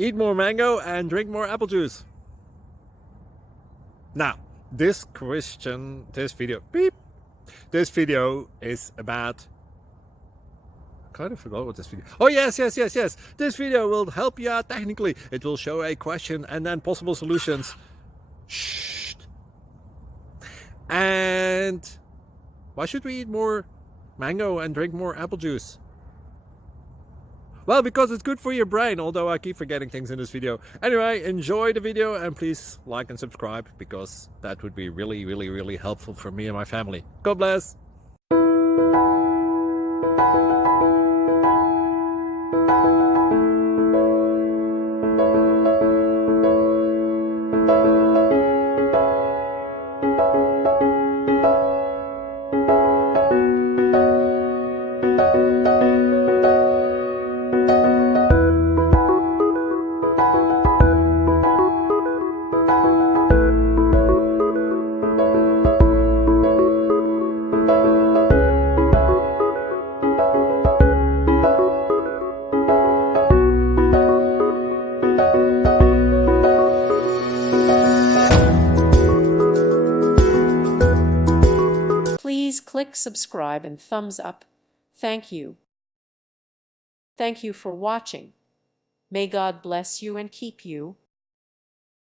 eat more mango and drink more apple juice. Now, this video is about, I kind of forgot what this video. Oh yes. This video will help you out technically. It will show a question and then possible solutions. Shh. And why should we eat more mango and drink more apple juice? Well, because it's good for your brain, although I keep forgetting things in this video. Anyway, enjoy the video and please like and subscribe, because that would be really helpful for me and my family. God bless! Please click subscribe and thumbs up. Thank you. Thank you for watching. May God bless you and keep you.